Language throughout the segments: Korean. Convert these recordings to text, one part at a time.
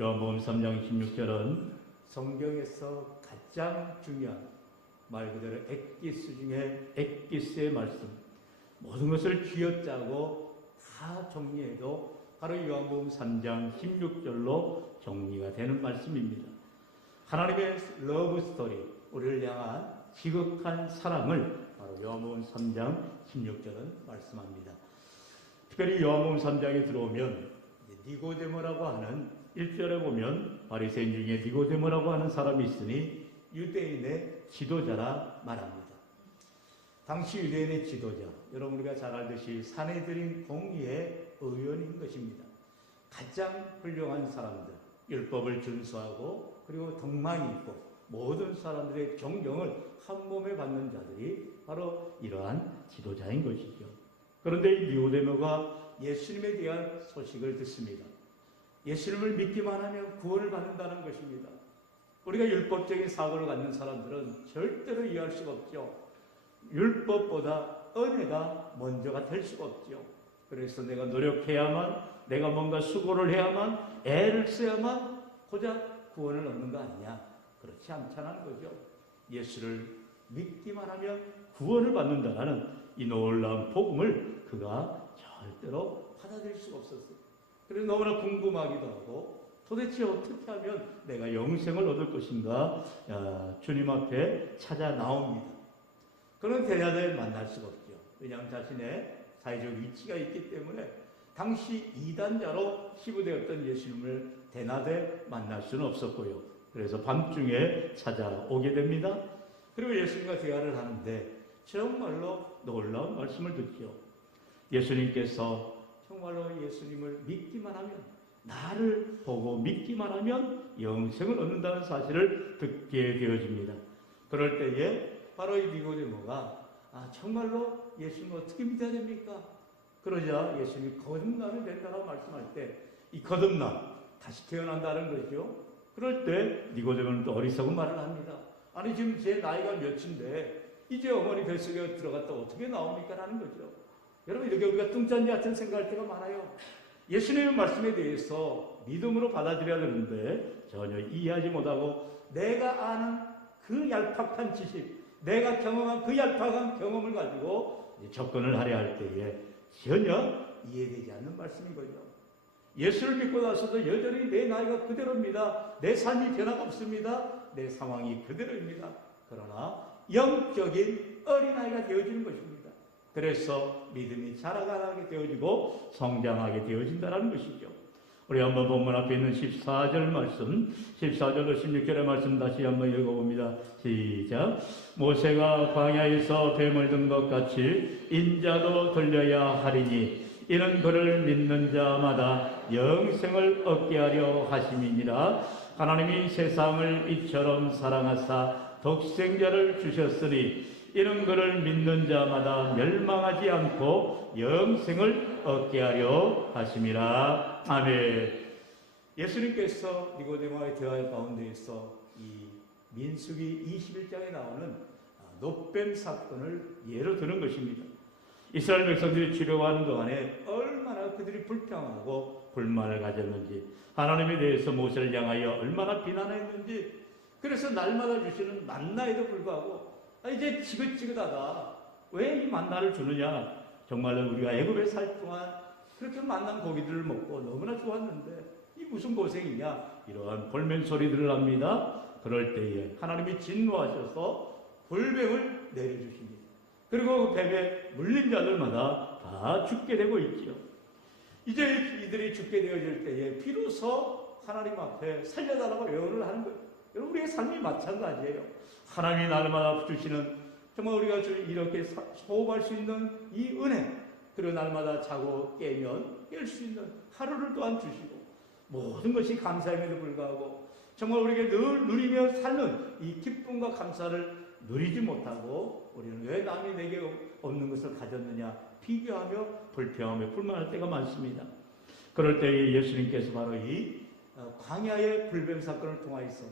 요한복음 3장 16절은 성경에서 가장 중요한 말 그대로 엑기스 중에 엑기스의 말씀, 모든 것을 쥐어짜고 다 정리해도 바로 요한복음 3장 16절로 정리가 되는 말씀입니다. 하나님의 러브 스토리, 우리를 향한 지극한 사랑을 바로 요한복음 3장 16절은 말씀합니다. 특별히 요한복음 3장에 들어오면 니고데모라고 하는 1절에 보면 바리새인 중에 니고데모라고 하는 사람이 있으니 유대인의 지도자라 말합니다. 당시 유대인의 지도자, 여러분 우리가 잘 알듯이 산헤드린 공의의 의원인 것입니다. 가장 훌륭한 사람들, 율법을 준수하고 그리고 덕망이 있고 모든 사람들의 존경을 한 몸에 받는 자들이 바로 이러한 지도자인 것이죠. 그런데 이 니고데모가 예수님에 대한 소식을 듣습니다. 예수님을 믿기만 하면 구원을 받는다는 것입니다. 우리가 율법적인 사고를 갖는 사람들은 절대로 이해할 수가 없죠. 율법보다 은혜가 먼저가 될 수가 없죠. 그래서 내가 노력해야만, 내가 뭔가 수고를 해야만, 애를 써야만 고작 구원을 얻는 거 아니냐. 그렇지 않다는 거죠. 예수를 믿기만 하면 구원을 받는다는 이 놀라운 복음을 그가 절대로 받아들일 수가 없었어요. 그래서 너무나 궁금하기도 하고 도대체 어떻게 하면 내가 영생을 얻을 것인가 주님 앞에 찾아 나옵니다. 그런 대자들을 만날 수가 없죠. 왜냐하면 자신의 사회적 위치가 있기 때문에 당시 이단자로 치부되었던 예수님을 대낮에 만날 수는 없었고요. 그래서 밤중에 찾아오게 됩니다. 그리고 예수님과 대화를 하는데 정말로 놀라운 말씀을 듣죠. 예수님께서 정말로 예수님을 믿기만 하면, 나를 보고 믿기만 하면 영생을 얻는다는 사실을 듣게 되어집니다. 그럴 때에 바로 이 니고데모가 정말로 예수님을 어떻게 믿어야 됩니까? 그러자 예수님이 거듭나면 된다고 말씀할 때 이 거듭남, 다시 태어난다는 거죠. 그럴 때 니고데모는 또 어리석은 말을 합니다. 아니 지금 제 나이가 몇인데 이제 어머니 뱃속에 들어갔다 어떻게 나옵니까? 라는 거죠. 여러분 이렇게 우리가 뚱짠지 같은 생각할 때가 많아요. 예수님의 말씀에 대해서 믿음으로 받아들여야 되는데 전혀 이해하지 못하고 내가 아는 그 얄팍한 지식, 내가 경험한 그 얄팍한 경험을 가지고 접근을 하려 할 때에 전혀 이해되지 않는 말씀인 거죠. 예수를 믿고 나서도 여전히 내 나이가 그대로입니다. 내 삶이 변화가 없습니다. 내 상황이 그대로입니다. 그러나 영적인 어린아이가 되어지는 것입니다. 그래서 믿음이 자라가게 되어지고 성장하게 되어진다는 것이죠. 우리 한번 본문 앞에 있는 14절 말씀, 14절로 16절의 말씀 다시 한번 읽어봅니다. 시작. 모세가 광야에서 뱀을 든 것 같이 인자도 들려야 하리니 이는 그를 믿는 자마다 영생을 얻게 하려 하심이니라. 하나님이 세상을 이처럼 사랑하사 독생자를 주셨으니 이는 그를 믿는 자마다 멸망하지 않고 영생을 얻게 하려 하심이라. 아멘. 예수님께서 니고데모와의 대화 가운데에서 이 민수기 21장에 나오는 놋뱀 사건을 예로 드는 것입니다. 이스라엘 백성들이 주려하는 동안에 얼마나 그들이 불평하고 불만을 가졌는지, 하나님에 대해서 모세를 향하여 얼마나 비난했는지, 그래서 날마다 주시는 만나에도 불구하고 이제 지긋지긋하다. 왜 이 만나를 주느냐? 정말로 우리가 애굽에 살 동안 그렇게 만난 고기들을 먹고 너무나 좋았는데 이 무슨 고생이냐? 이러한 볼멘 소리들을 합니다. 그럴 때에 하나님이 진노하셔서 불뱀을 내려주십니다. 그리고 그 뱀에 물린 자들마다 다 죽게 되고 있지요. 이제 이들이 죽게 되어질 때에 비로소 하나님 앞에 살려달라고 애원을 하는 거예요. 여러분 우리의 삶이 마찬가지예요. 하나님이 날마다 주시는 정말 우리가 이렇게 호흡할 수 있는 이 은혜, 그리고 날마다 자고 깨면 깰 수 있는 하루를 또한 주시고 모든 것이 감사함에도 불구하고 정말 우리에게 늘 누리며 사는 이 기쁨과 감사를 누리지 못하고 우리는 왜 남이 내게 없는 것을 가졌느냐 비교하며 불평하며 불만할 때가 많습니다. 그럴 때에 예수님께서 바로 이 광야의 불뱀 사건을 통하여서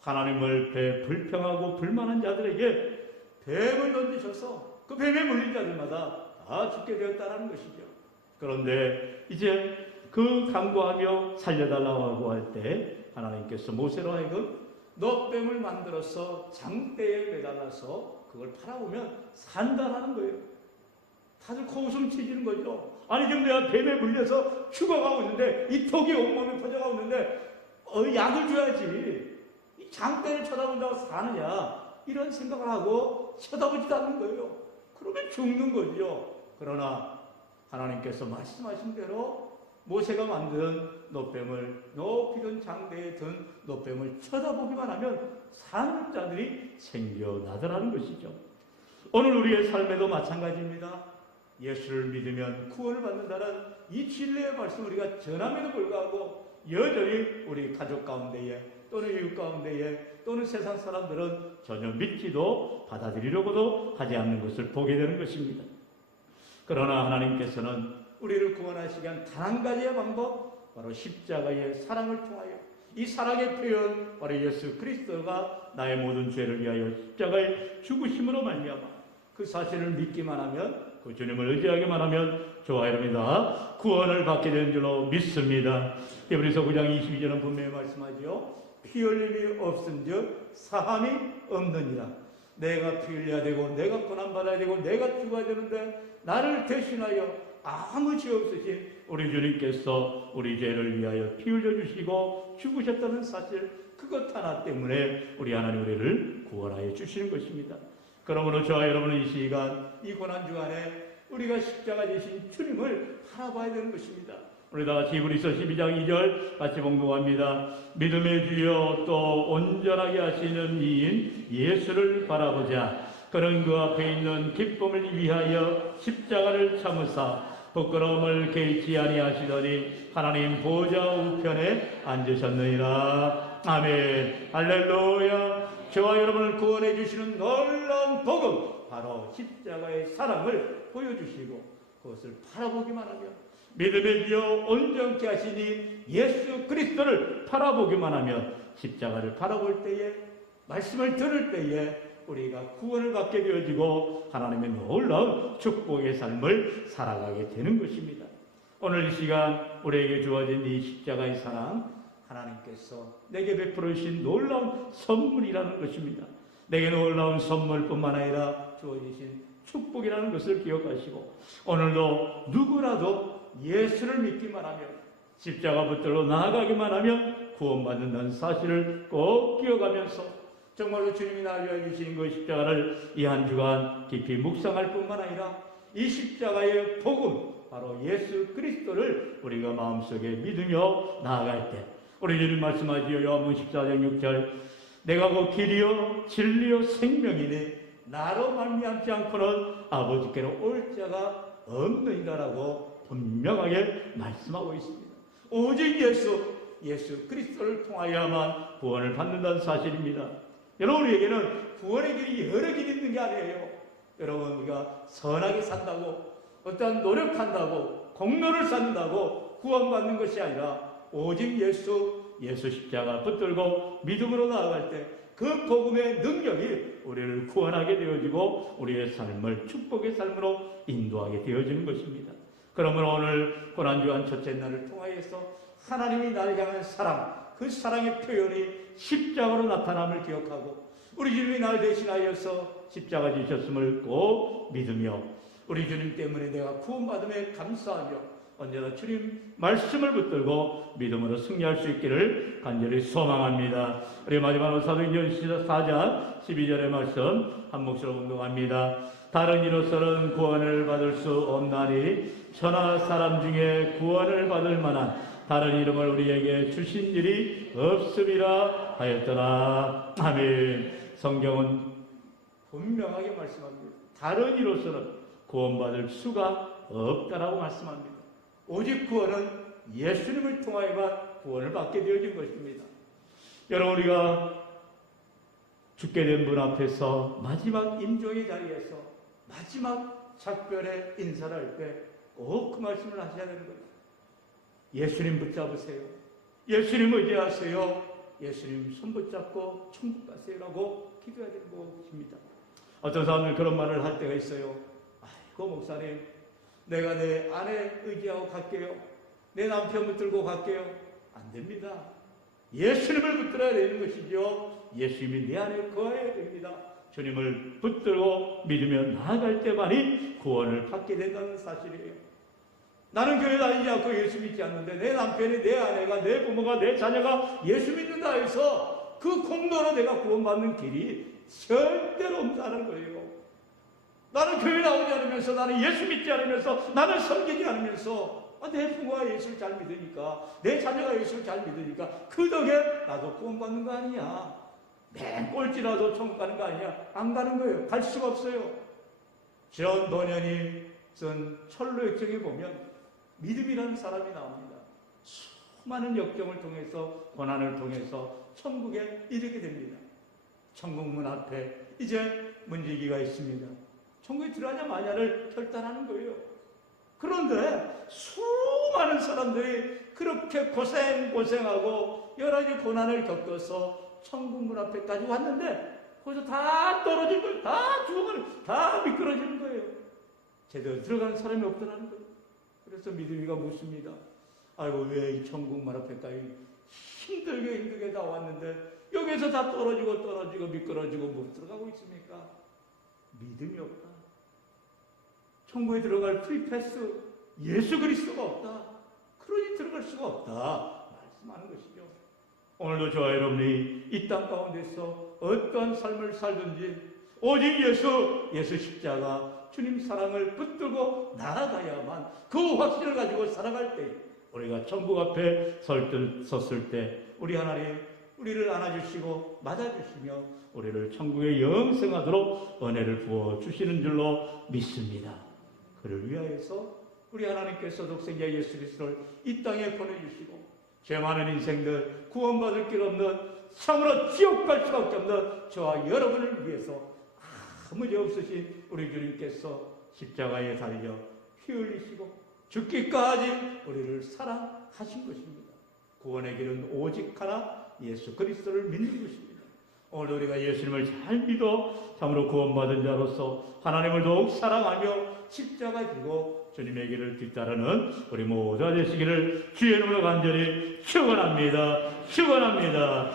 하나님을 불평하고 불만한 자들에게 뱀을 던지셔서 그 뱀에 물린 자들마다 다 죽게 되었다는 것이죠. 그런데 이제 그 간구하며 살려달라고 할 때 하나님께서 모세로 하여금 놋뱀을 만들어서 장대에 매달아서 그걸 팔아보면 산다라는 거예요. 다들 코웃음 치지는 거죠. 아니 지금 내가 뱀에 물려서 죽어가고 있는데 이 톡이 온몸에 퍼져가고 있는데 약을 줘야지. 이 장대를 쳐다본다고 사느냐 이런 생각을 하고 쳐다보지도 않는 거예요. 그러면 죽는 거죠. 그러나 하나님께서 말씀하신 대로 모세가 만든 놋뱀을 높이 든 장대에 든 놋뱀을 쳐다보기만 하면 사는 자들이 생겨나더라는 것이죠. 오늘 우리의 삶에도 마찬가지입니다. 예수를 믿으면 구원을 받는다는 이 진리의 말씀을 우리가 전함에도 불구하고 여전히 우리 가족 가운데에 또는 이웃 가운데에 또는 세상 사람들은 전혀 믿지도 받아들이려고도 하지 않는 것을 보게 되는 것입니다. 그러나 하나님께서는 우리를 구원하시기 위한 단 한 가지의 방법, 바로 십자가의 사랑을 통하여, 이 사랑의 표현 바로 예수 그리스도가 나의 모든 죄를 위하여 십자가에 죽으심으로 말미암아 그 사실을 믿기만 하면, 그 주님을 의지하기만 하면 저와 여러분이 다 구원을 받게 되는 줄로 믿습니다. 히브리서 9장 22절은 분명히 말씀하죠. 피 흘림이 없은즉 사함이 없느니라. 내가 피 흘려야 되고 내가 고난받아야 되고 내가 죽어야 되는데 나를 대신하여 아무 죄 없으신 우리 주님께서 우리 죄를 위하여 피 흘려주시고 죽으셨다는 사실, 그것 하나 때문에 우리 하나님 우리를 구원하여 주시는 것입니다. 그러므로 저와 여러분은 이 시간, 이 고난주간에 우리가 십자가 되신 주님을 바라봐야 되는 것입니다. 우리 다 같이 히브리서 12장 2절 같이 봉독합니다. 믿음의 주여 또 온전하게 하시는 이인 예수를 바라보자. 그는 그 앞에 있는 기쁨을 위하여 십자가를 참으사 부끄러움을 개의치 아니하시더니 하나님 보좌 우편에 앉으셨느니라. 아멘. 할렐루야. 저와 여러분을 구원해 주시는 놀라운 복음, 바로 십자가의 사랑을 보여주시고 그것을 바라보기만 하면, 믿음의 주여 온전케 하시니 예수 그리스도를 바라보기만 하면, 십자가를 바라볼 때에, 말씀을 들을 때에 우리가 구원을 받게 되어지고 하나님의 놀라운 축복의 삶을 살아가게 되는 것입니다. 오늘 이 시간 우리에게 주어진 이 십자가의 사랑, 하나님께서 내게 베풀어 주신 놀라운 선물이라는 것입니다. 내게 놀라운 선물뿐만 아니라 주어지신 축복이라는 것을 기억하시고, 오늘도 누구라도 예수를 믿기만 하면, 십자가 붙들러 나아가기만 하면 구원받는다는 사실을 꼭 기억하면서 정말로 주님이 나를 위하여 주신 그 십자가를 이 한 주간 깊이 묵상할 뿐만 아니라 이 십자가의 복음, 바로 예수 그리스도를 우리가 마음속에 믿으며 나아갈 때, 우리 주님 말씀하지요. 요한복음 14장 6절 내가 그 길이요 진리요 생명이니 나로 말미암지 않고는 아버지께로 올 자가 없느니라라고 분명하게 말씀하고 있습니다. 오직 예수 그리스도를 통하여만 구원을 받는다는 사실입니다. 여러분, 우리에게는 구원의 길이 여러 길이 있는 게 아니에요. 여러분, 우리가 선하게 산다고, 어떠한 노력한다고, 공로를 쌓는다고 구원받는 것이 아니라 오직 예수 십자가 붙들고 믿음으로 나아갈 때 그 복음의 능력이 우리를 구원하게 되어지고 우리의 삶을 축복의 삶으로 인도하게 되어지는 것입니다. 그러므로 오늘 고난주간 첫째 날을 통하여서 하나님이 나를 향한 사랑, 그 사랑의 표현이 십자가로 나타남을 기억하고, 우리 주님이 나를 대신하여서 십자가 지셨음을 꼭 믿으며, 우리 주님 때문에 내가 구원받음에 감사하며 언제나 주님 말씀을 붙들고 믿음으로 승리할 수 있기를 간절히 소망합니다. 우리 마지막으로 사도행전 4장 12절의 말씀 한 목소리로 봉독합니다. 다른 이로서는 구원을 받을 수 없나니 천하 사람 중에 구원을 받을 만한 다른 이름을 우리에게 주신 일이 없음이라 하였더라. 아멘. 성경은 분명하게 말씀합니다. 다른 이로서는 구원받을 수가 없다라고 말씀합니다. 오직 구원은 예수님을 통하여만 구원을 받게 되어진 것입니다. 여러분, 우리가 죽게 된 분 앞에서 마지막 임종의 자리에서 마지막 작별의 인사를 할 때 꼭 그 말씀을 하셔야 되는 거예요. 예수님 붙잡으세요. 예수님 의지하세요. 예수님 손 붙잡고 천국 가세요라고 기도해야 되는 것입니다. 어떤 사람들 그런 말을 할 때가 있어요. 아이고 목사님, 내가 내 아내 의지하고 갈게요. 내 남편 붙들고 갈게요. 안 됩니다. 예수님을 붙들어야 되는 것이죠. 예수님이 내 안에 거해야 됩니다. 주님을 붙들고 믿으며 나아갈 때만이 구원을 받게 된다는 사실이에요. 나는 교회 다니지 않고 예수 믿지 않는데 내 남편이, 내 아내가, 내 부모가, 내 자녀가 예수 믿는다 해서 그 공로로 내가 구원받는 길이 절대로 없다는 거예요. 나는 교회 나오지 않으면서, 나는 예수 믿지 않으면서, 나는 섬기지 않으면서 내 부모가 예수를 잘 믿으니까, 내 자녀가 예수를 잘 믿으니까 그 덕에 나도 구원받는 거 아니야. 맨 꼴찌라도 천국 가는 거 아니야. 안 가는 거예요. 갈 수가 없어요. 존 버년이 쓴 철로 역정에 보면 믿음이라는 사람이 나옵니다. 수많은 역정을 통해서, 고난을 통해서 천국에 이르게 됩니다. 천국 문 앞에 이제 문지기가 있습니다. 천국에 들어가자마자를 결단하는 거예요. 그런데 수많은 사람들이 그렇게 고생하고 여러 가지 고난을 겪어서 천국 문 앞에까지 왔는데 거기서 다 떨어진 거예요. 다 죽어가는, 다 미끄러지는 거예요. 제대로 들어가는 사람이 없더라는 거예요. 그래서 믿음이가 묻습니다. 아이고, 왜 이 천국 문 앞에까지 힘들게 다 왔는데 여기서 다 떨어지고 미끄러지고 못 들어가고 있습니까? 믿음이 없다. 천국에 들어갈 프리패스 예수 그리스도가 없다. 그러니 들어갈 수가 없다. 말씀하는 것이죠. 오늘도 저와 여러분이 이 땅 가운데서 어떠한 삶을 살든지 오직 예수 십자가 주님 사랑을 붙들고 나아가야만 그 확신을 가지고 살아갈 때 우리가 천국 앞에 섰을 때 우리 하나님 우리를 안아주시고 맞아주시며 우리를 천국에 영생하도록 은혜를 부어주시는 줄로 믿습니다. 그를 위하여서 우리 하나님께서 독생자 예수 그리스도를 이 땅에 보내주시고 죄 많은 인생들 구원받을 길 없는 참으로 지옥 갈 수밖에 없는 저와 여러분을 위해서 아무 죄 없으신 우리 주님께서 십자가에 달려 피 흘리시고 죽기까지 우리를 사랑하신 것입니다. 구원의 길은 오직 하나 예수 그리스도를 믿는 것입니다. 오늘 우리가 예수님을 잘 믿어 참으로 구원받은 자로서 하나님을 더욱 사랑하며 십자가 지고 주님의 길을 뒤따르는 우리 모두가 되시기를 주의 이름으로 간절히 축원합니다. 축원합니다.